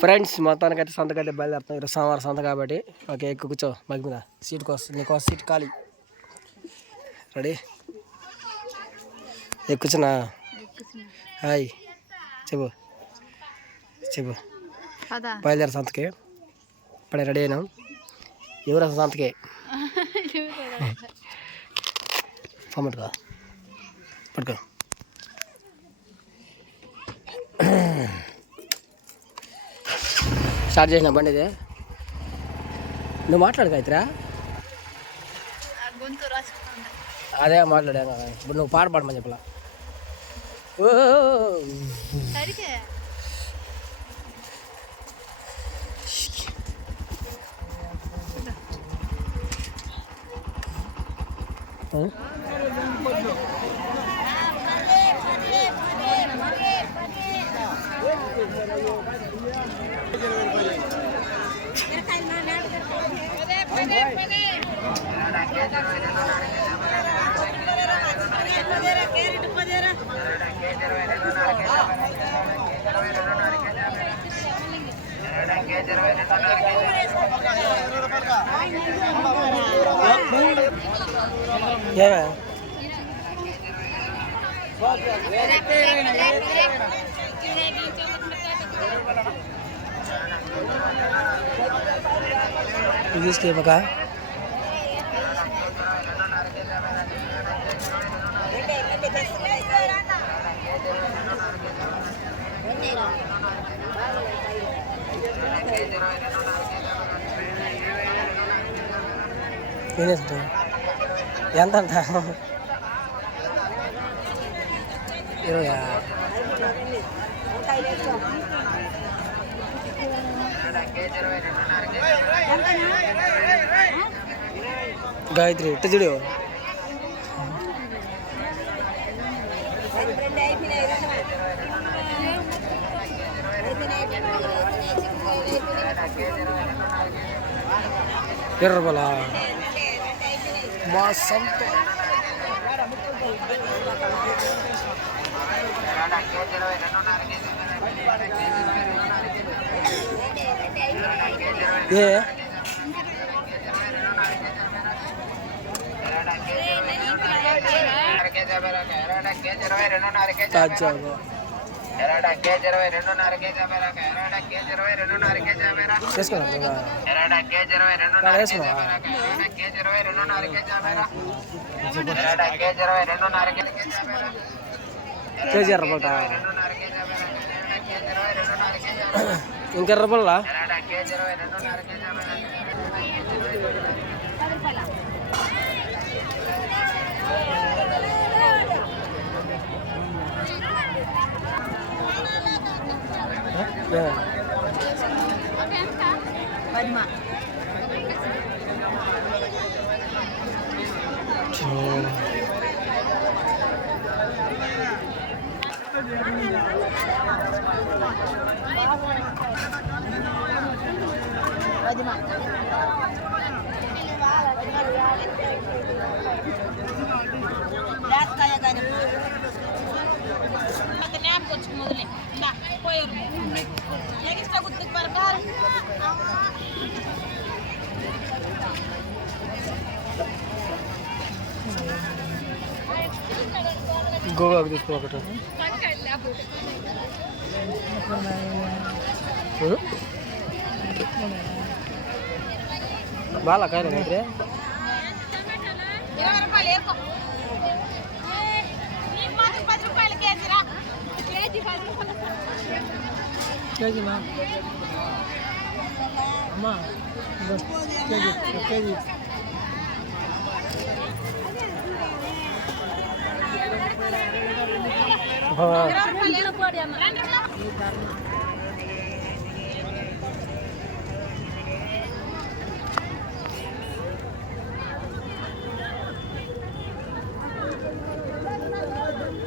Friends మొత్తానికైతే సంతకైతే బయలుదేరుతాం. ఈరోజు సోమవారం సంత కాబట్టి. ఓకే, ఎక్కువ కూర్చో బైక్ మీద. సీట్ కోసం నీకు సీట్ ఖాళీ. రెడీ? ఎక్కుచున్నా. హాయ్ చెప్పు చెప్పు. బయలుదేర సంతకి. ఇప్పుడే రెడీ అయినాం. ఎవరు అసలు సంతకి పట్టుకో పట్టుకో. స్టార్ట్ చేసిన బండి ఇది. నువ్వు మాట్లాడు గాయత్రా. అదే మాట్లాడా. ఇప్పుడు నువ్వు పాట పాడమని చెప్పలా. తీసుకే పక్క. ఎంత అంట? 20. గాయత్రి ఇట్ట చూడు. ఎర్రబల మా సంత. ఏ తాజాగా కేజీ ఎర్రపల్ట. ఇంకెర్రపల్లా గోవాకు తీసుకో ఒకటి. బాగా కాయలు అయితే కేజీనా అమ్మా? KG KG.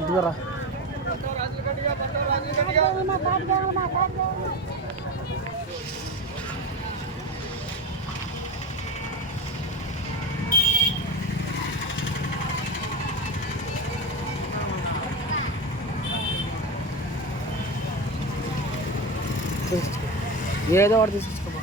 ఇదిగోరా. ఏదో ఒకటి తీసుకొచ్చుకోబా.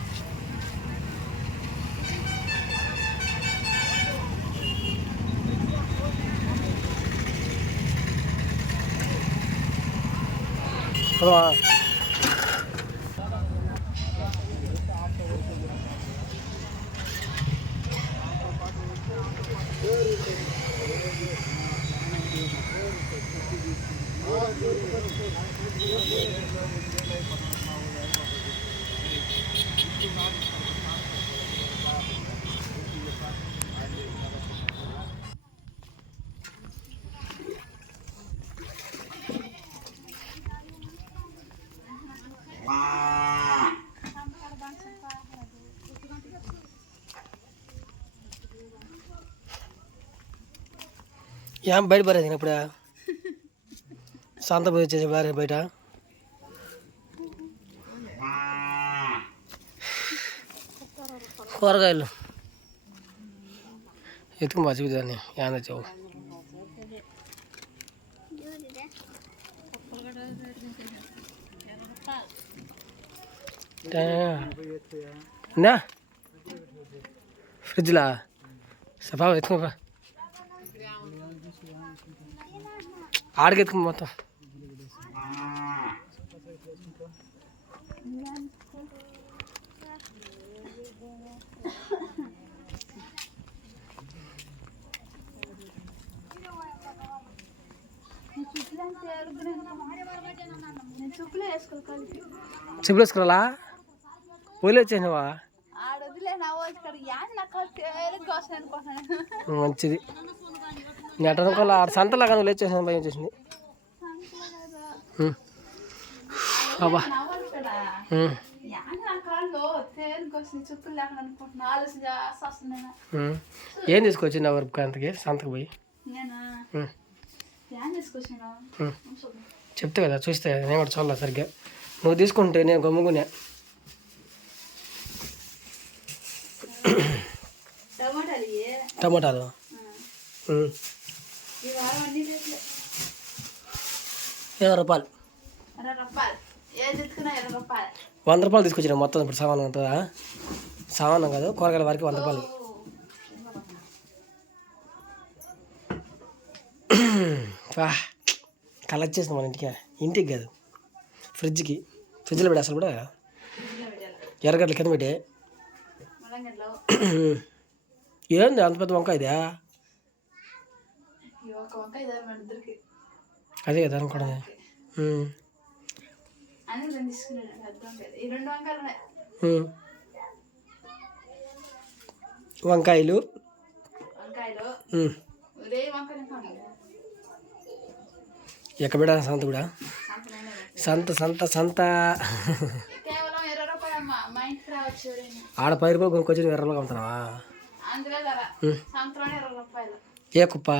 ఏం బయట పడేది ఇప్పుడు సంత పోయి వచ్చేసి భార్య బయట కూరగాయలు ఎత్తుకు మా చూద్దాన్ని ఏం తెచ్చావు. ఫ్రిడ్జ్లా సఫా ఎత్తుకోపా ఆడికి ఎత్తుకో మొత్తం. చెప్పులు వేసుకురాలా పోలీ వచ్చేసినావా మంచిది. నెట్ అనుకోవాలి ఆడ సంతలాగా లేచేసాను భయం వచ్చేసింది. బాబా ఏం తీసుకొచ్చింది వరకు అంతకి సంతకు పోయి చెప్తే కదా చూస్తే నేను కూడా చూడలేదు సరిగ్గా. నువ్వు తీసుకుంటే నేను గమ్ముకునే. టమాటాలు 20 రూపాయలు 100 రూపాయలు తీసుకొచ్చిన మొత్తం ఇప్పుడు సామాన్ అంతా. సామానం కాదు కూరగాయల వారికి 100 రూపాయలు. కలెక్ట్ చేసిన మన ఇంటికి కాదు ఫ్రిడ్జ్లో పెట్టి అసలు కూడా ఎర్రగడ్డల కింద పెట్టి. ఏంది అంత పెద్ద వంకాయ ఇదే? అదే కదా అనుకోవడం. వంకాయలు ఎక్కడ పెట్టా సంత కూడా సంత సంత సంత ఆడ 10 రూపాయలు కొనుక్కొచ్చి 20 రూపాయలు అమ్ముతున్నావా? ఏ కుప్ప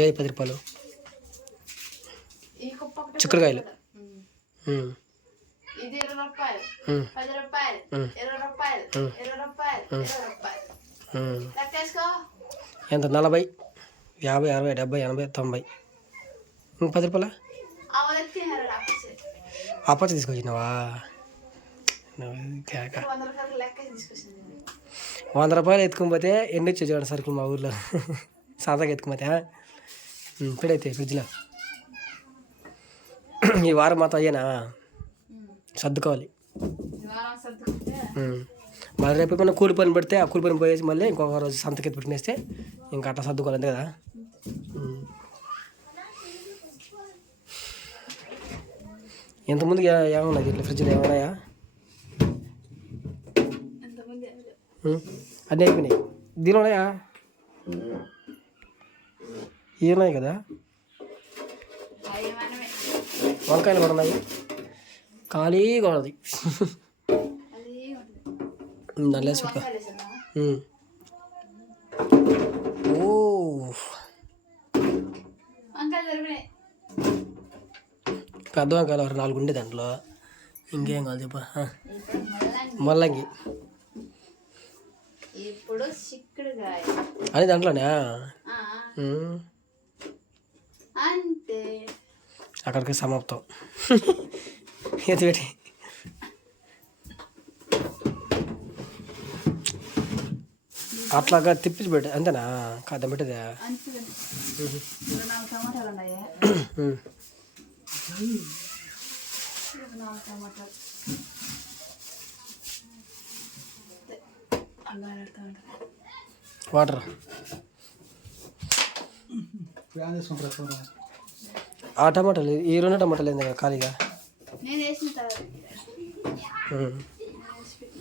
ఏ 10 రూపాయలు చిక్కుడుకాయలు 20 రూపాయలు 10 రూపాయలు 20 రూపాయలు 20 రూపాయలు 20 రూపాయలు ఎంత 40 50 60 70 80 90 10 రూపాయల అప్పచ్చి తీసుకొచ్చినావా? 100 రూపాయలు ఎత్తుకుపోతే ఎన్ని వచ్చి చూడండి సరుకులు మా ఊర్లో సంతకి ఎత్తుకుపోతే ఇప్పుడైతే ఫ్రిడ్జ్లో ఈ వారం మాత్రం అయ్యానా సర్దుకోవాలి. మళ్ళీ రేపు ఏమైనా కూలి పని పెడితే ఆ కూలి పని పోయేసి మళ్ళీ ఇంకొక రోజు సంతకి ఎత్తి పెట్టినేస్తే ఇంకా అట్లా సర్దుకోవాలి అంతే కదా. ఎంతమంది ఏమన్నాయి ఇట్లా ఫ్రిడ్జ్లో ఏమన్నాయా? అన్నీ అయిపోయినాయి. దీని ఉన్నాయా? ఏమన్నాయి కదా వంకాయలు కూడా ఉన్నాయి. ఖాళీగా ఉన్నది నల్లేసి పెద్ద వంకాయలు ఒక 4 ఉండే దాంట్లో. ఇంకేం కాదు చెప్ప. మల్లంగి అని దాంట్లోనే అక్కడికి సమాప్తం. ఎత్తి పెట్టి అట్లాగా తిప్పి పెట్టు అంతేనా? కాదు పెట్టదా? అంచుదని 4 టమాటాలు ఉన్నాయా? 4 టమాటాలు అల్లాడుతూ ఉంటుంది. వాటర్ ఆ టమాటాలు ఈ 2 టమాటాలు ఏంది కదా ఖాళీగా? నేను వేసిన తర్వాత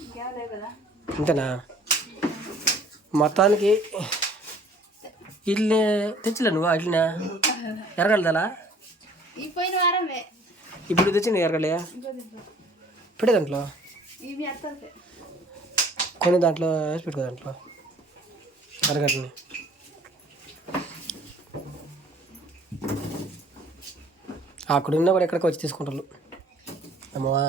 ఇంకేమలే కదా. అంతేనా? మొత్తానికి ఇల్లు తెచ్చలే నువ్వు ఇట్లనే ఎరగలదా? ఈ పోయిన వారమే ఇప్పుడు తెచ్చింది ఎరగలయా? పెట్టే దాంట్లో ఇవి అత్తలకే కొన్ని దాంట్లో వేసి పెట్టుకో దాంట్లో ఎరగట్లని. అక్కడ ఉన్నా కూడా ఎక్కడికి వచ్చి తీసుకుంటారు అమ్మవా.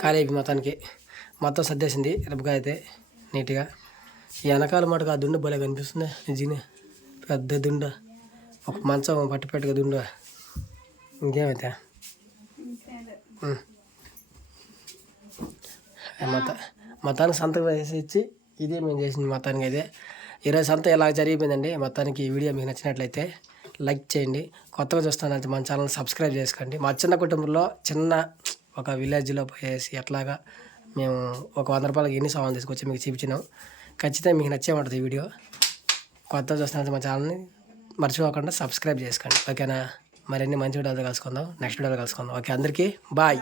ఖాళీ అయిపోయి మొత్తం సర్దేసింది రేపుగా అయితే నీట్గా. ఈ వెనకాల మటుకు ఆ దుండ భలే కనిపిస్తుంది నిజంగా. పెద్ద దుండ, ఒక మంచం పట్టి పెట్టుగా దుండ. ఇంకేమైతే మొత్తానికి సంతకు వేసి ఇచ్చి ఇదే మేము చేసింది. మొత్తానికి అయితే ఈరోజు సంత ఇలా జరిగిపోయిందండి. మొత్తానికి ఈ వీడియో మీకు నచ్చినట్లయితే లైక్ చేయండి. కొత్తగా చూస్తానంటే మన ఛానల్ సబ్స్క్రైబ్ చేసుకోండి. మా చిన్న కుటుంబంలో చిన్న ఒక విలేజ్లో పోయేసి ఎట్లాగా మేము ఒక 100 రూపాయలకి ఎన్ని సామాన్లు తీసుకొచ్చి మీకు చూపించినాం. ఖచ్చితంగా మీకు నచ్చే ఉంటుంది ఈ వీడియో. కొత్తగా చూస్తానంటే మా ఛానల్ని మర్చిపోకుండా సబ్స్క్రైబ్ చేసుకోండి. ఓకేనా? మరిన్ని మంచి వీడియోలు కలుసుకుందాం. నెక్స్ట్ వీడియోలో కలుసుకుందాం. ఓకే, అందరికీ బాయ్.